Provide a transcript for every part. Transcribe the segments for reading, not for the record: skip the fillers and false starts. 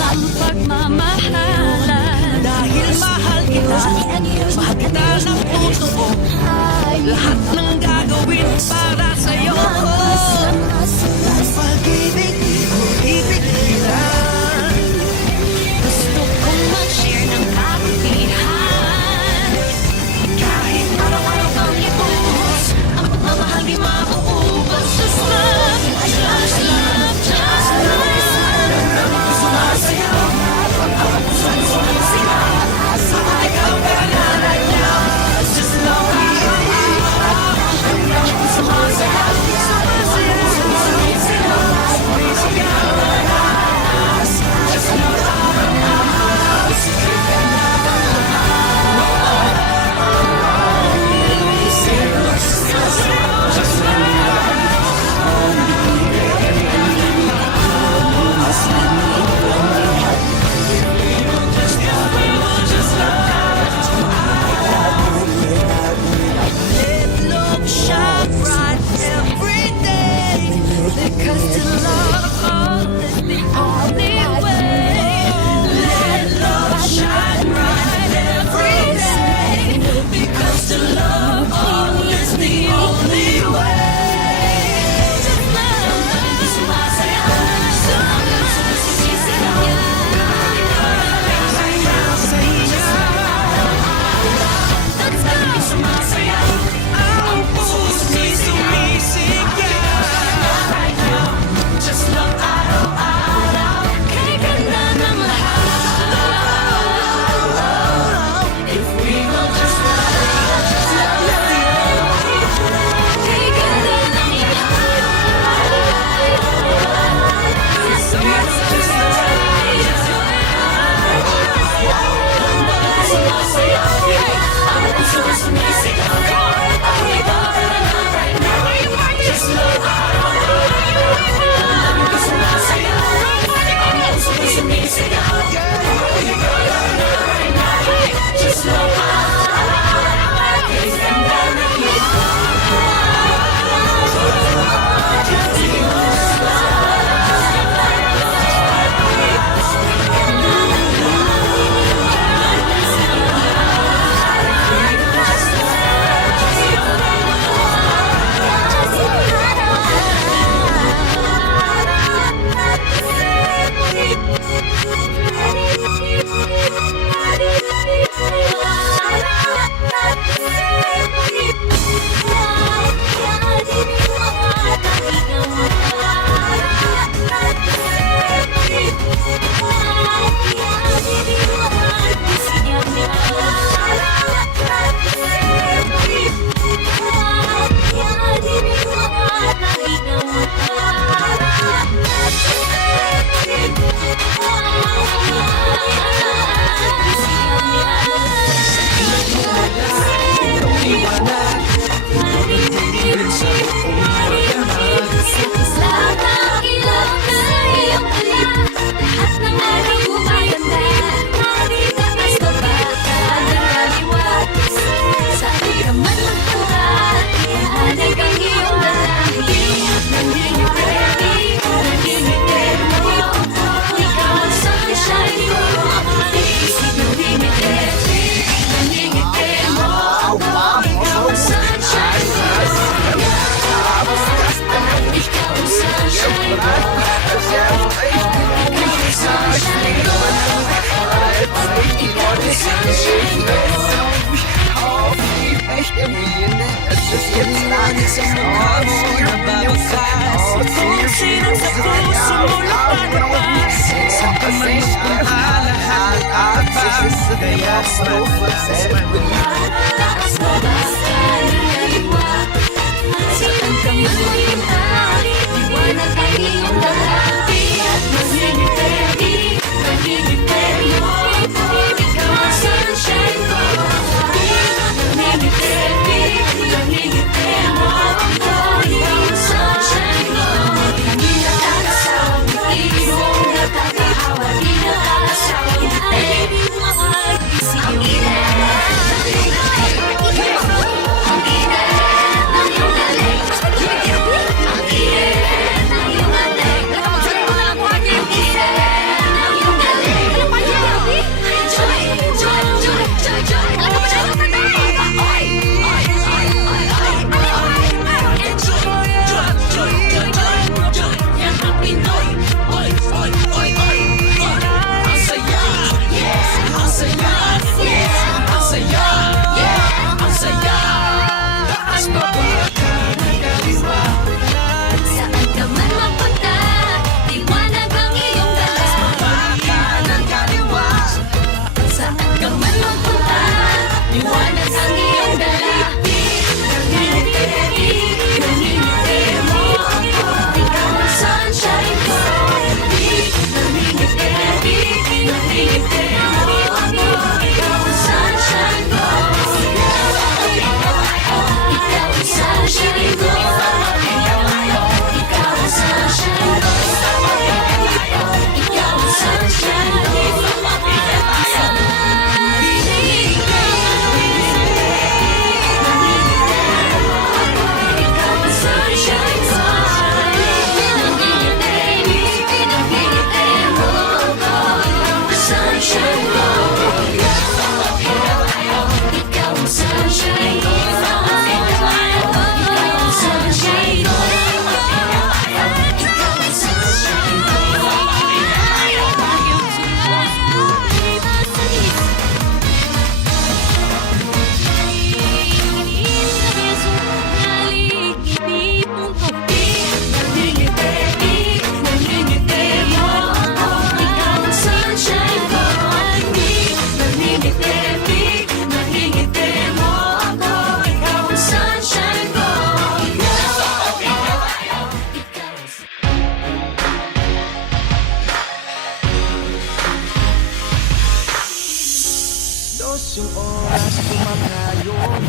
ang pagmamahalan. Dahil mahal kita, mahal kita ng puso ko. Lahat ng gagawin para sa'yo. Pag-ibig, ibig kita. Gusto kong mag-share ng kapihan. Kahit araw-araw ang iubos, ang pagmamahal di mauubos. Just love, just love, just love. Sumasayaw, ang puso'y sumisigaw. Ikaw ka na right now. Just love me. Sumasayaw, sumisigaw. Just love shine bright every day, because to love is the only way. Let love shine bright every day, because to love is the only way. Just love, sumasayaw, sumisigaw. Let's go, sumasayaw. Ang puso'y sumisigaw. Just love araw-araw, kay ganda ng lahat. If we will just love, kay ganda ng Sa mukha mo nababakas, kung sinang sa puso mo lumalabas. Saan ka man magpunta, lahat aabang. Kaya malakas lakas mo basta ng kaliwa. Saan ka man magpunta, liwanag ay iyong dahati. At mangingiperdi, mangingiperyo. Ikaw ang sunshine ko. Mangingiperdi, mangingiperyo. Ikaw ang sunshine ko. Hindi nakakasawa, hindi mo nakakahawa. Di nakakasawa, ay di mo ay isigaw. yung oras kumakayon.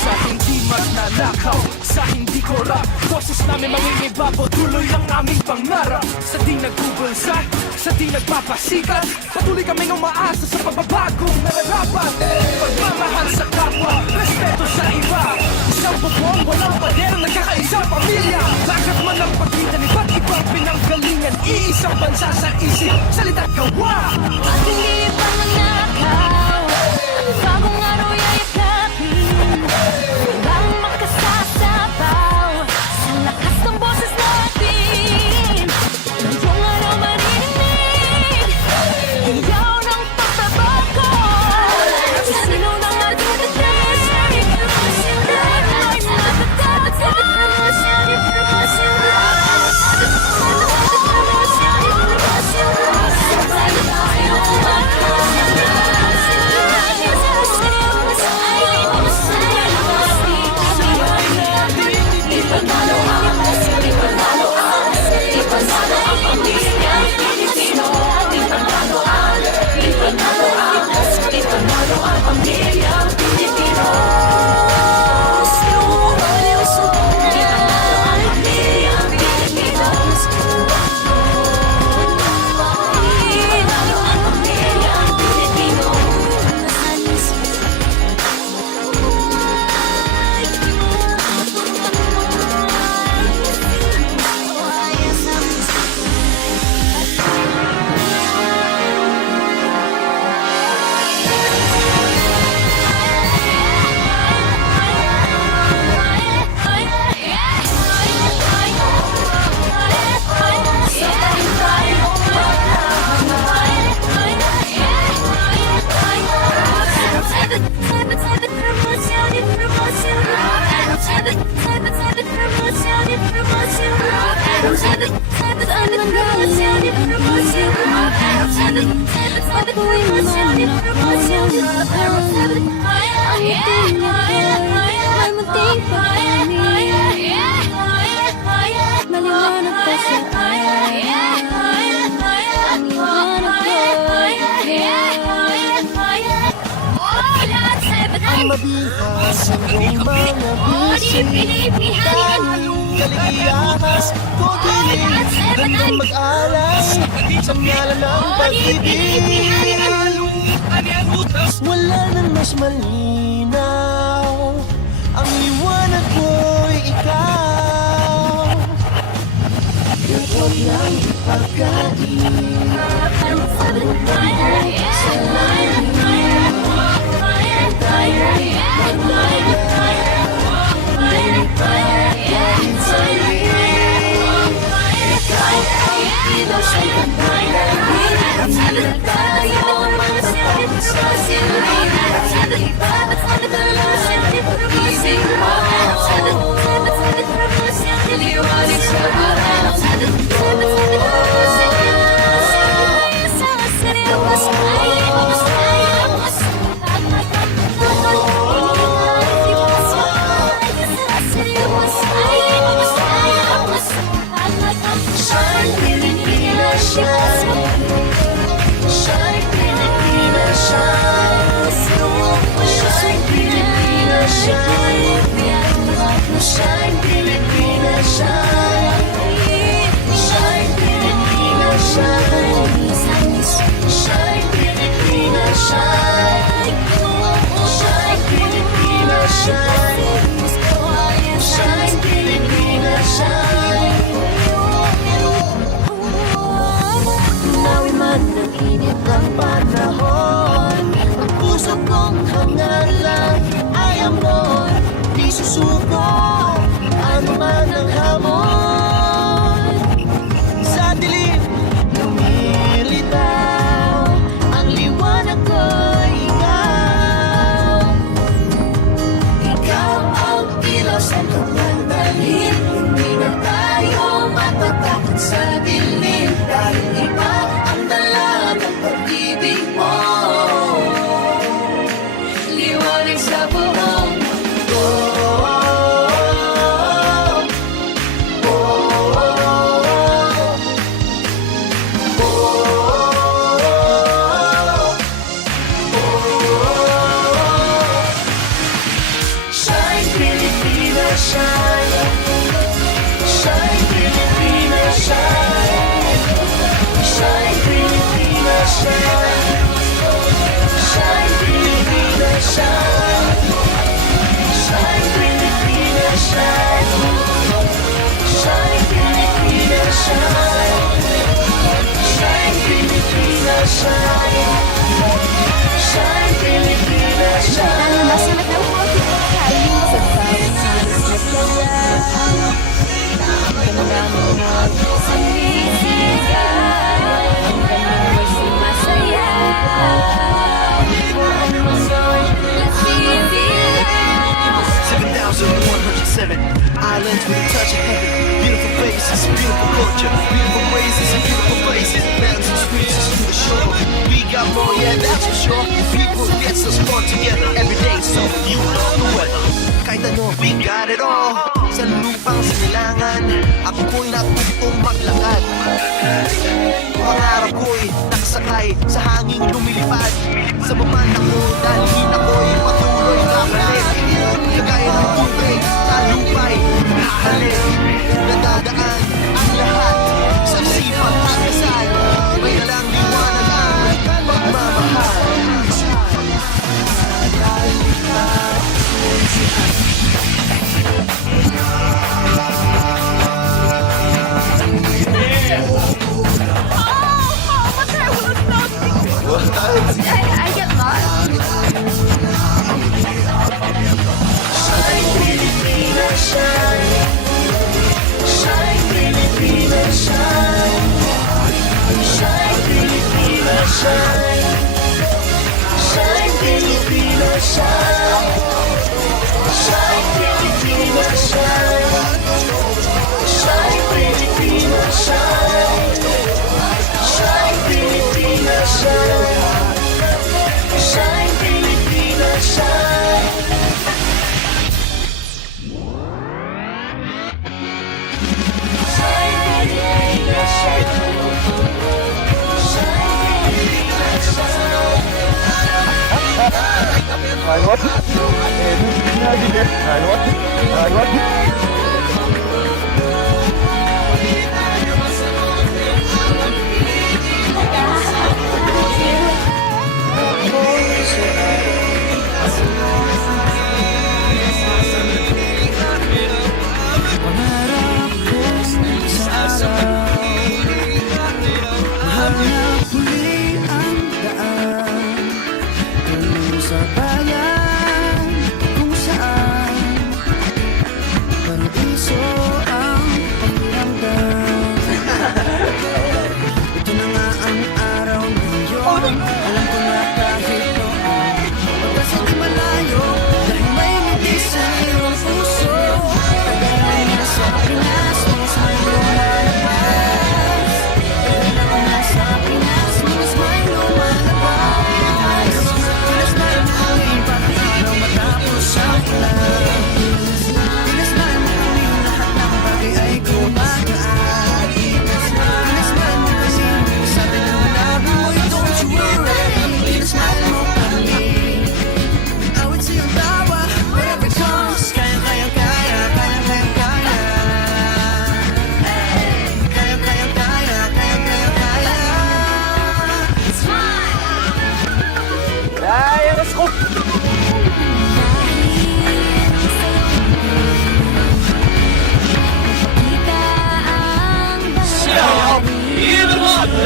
Sa hindi magnanakaw, sa hindi korap, boses namin mangingibabaw, tuloy ang aming pangarap. Sa di nagbubulsa, sa di nagpapasikat, patuloy kaming umaasa sa pagbabagong nararapat. Pagmamahal sa kapwa, respeto sa iba, isang bubong, walang pader, nagkakaisang pamilya. Lagat man ang pagitan, iba't ibang pinanggalingan, iisang bansa sa isip, salita't gawa. At hindi pa manakaw, ang bagong araw yayakapin. Walang makasasabaw sa lakas ng boses natin. Ngayong araw maririnig ayaw ng pagbabago. Sino nang matutagdas ay natatapos maliwanag pa sa Ang mabihas ang iyong mga bisig, tanging kaligayahas ko dilim, handang mag-alay sa ngalan ng pag-ibig. Wala nang mas malinaw, ang liwanag ko'y ikaw. Huwag lang ipagkain sa langit. Sa Shine, Pilipinas, shine. Shine, Pilipinas, shine. Shine, Pilipinas, shine. Shine, Pilipinas, shine. Shine, Pilipinas, shine. Shine, Pilipinas, shine. Shine, Pilipinas, shine. Shine, Pilipinas, shine. Nawi man ng init ng panahon, ang puso kong hangalan ay amor. Di susuko, ano man ang hamon. Sa dilim, lumilitaw, ang liwanag ko'y ikaw. Ikaw ang ilaw sa pagdalhin, hindi na tayo matatakot sa dilim. Dahil iba ang dala ng pag-ibig mo, liwanag sa buong mundo. Shine, Pilipinas, shine. Shine, Pilipinas, shine. Shine, Pilipinas, shine. Shine, Pilipinas, shine. Shine, Pilipinas, shine. Shine, Pilipinas, shine. Shine, Pilipinas, shine. Shine, Pilipinas, shine. Nasa nagawag kaling sa pagkakas na kaya Kamaraman mo sinisigaw Ang ganang mo'y masaya Buong mundo'y nasisilaw 7,107 islands with a touch of heaven. Beautiful faces, beautiful culture, beautiful races and beautiful places. Mountains, breezes to the shore. We got more, yeah, that's for sure. People get so strong together every day, so you know the weather. Kahit ano, we got it all. Sa lupang sinilangan, ako'y natutong maglakad. Pangarap ko'y nakasakay sa hanging lumilipad. Sa mamanda ko, dalhin ako'y patuloy na balik. Kagaya ng tubig sa lupa'y halik. Nadadaan ang lahat sa sipag at kasal. May alang liwanag ang pagmamahal. I get lost Shine, Pilipinas, shine. Shine, Pilipinas, shine. Shine, Pilipinas, shine. Shine, Pilipinas, shine. Shine, Pilipinas, shine. Shine, Pilipinas, shine. Shine, Pilipinas, shine. Shine, Pilipinas, shine.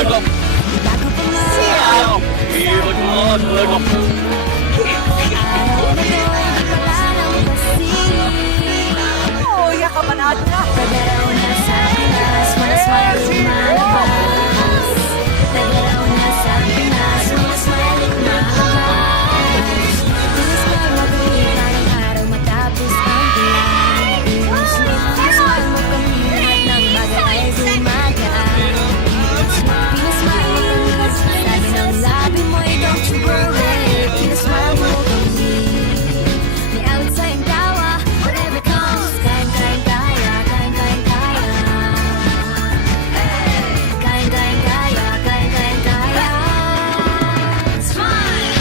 Bago pa man araw na to'y di pala ng Oh, yakapanado na. Pagalaw na sa Pinas, mga smile lumalabas. Pagalaw na sa Pinas, mga smile lumalabas. Bilis ka magaling, parang araw matapos ang ulan. Bilis smile mo kami, lahat ng bagay ay gumagaan. Bilis smile mo kami, lagi ng labi mo ay don't you worry. Bilis smile mo kami. May awit sa iyong tawa, whatever comes. Kaya. Smile!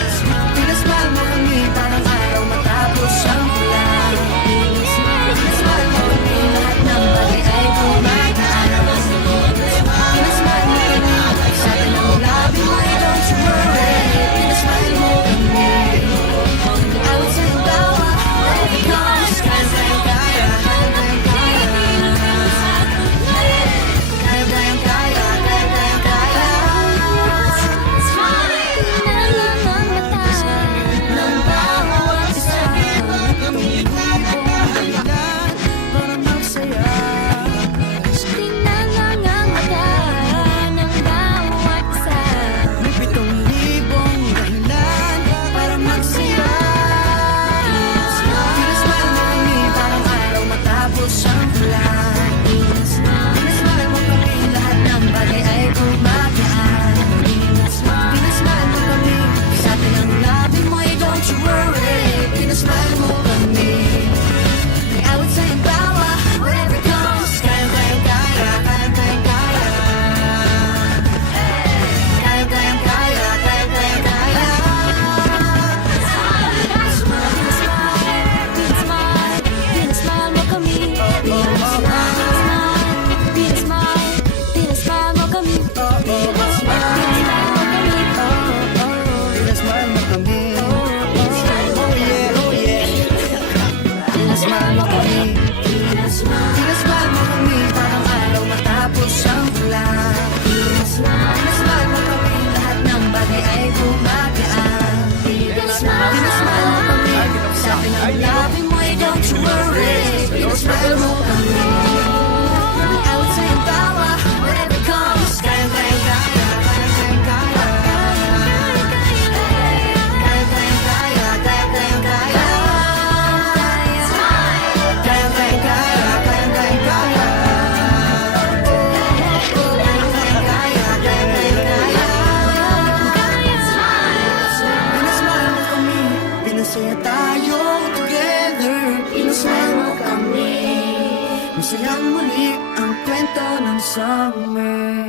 Pinasmile mo kami, parang araw matapos ang ulan. Pinasmile mo kami, lahat ng bagay ay gumagaan. Pinasmile mo kami, sa atin ang labi mo ay don't you worry. Pinasmile mo kami, awit sa iyong tawa, whatever comes. Pinasmile mo kami, pinasmile mo kami, parang araw matapos ang ulan. Pinasmile mo kami, lahat ng bagay ay gumagaan. Pinasmile mo kami, sa atin ang labi mo ay don't you worry. Pinasmile mo kami, awit sa iyong tawa, whatever comes. Kaya. Pinasmile mo kami, pinasaya tayo together. Pinasmile mo kami, masayang muli ang kwento ng summer.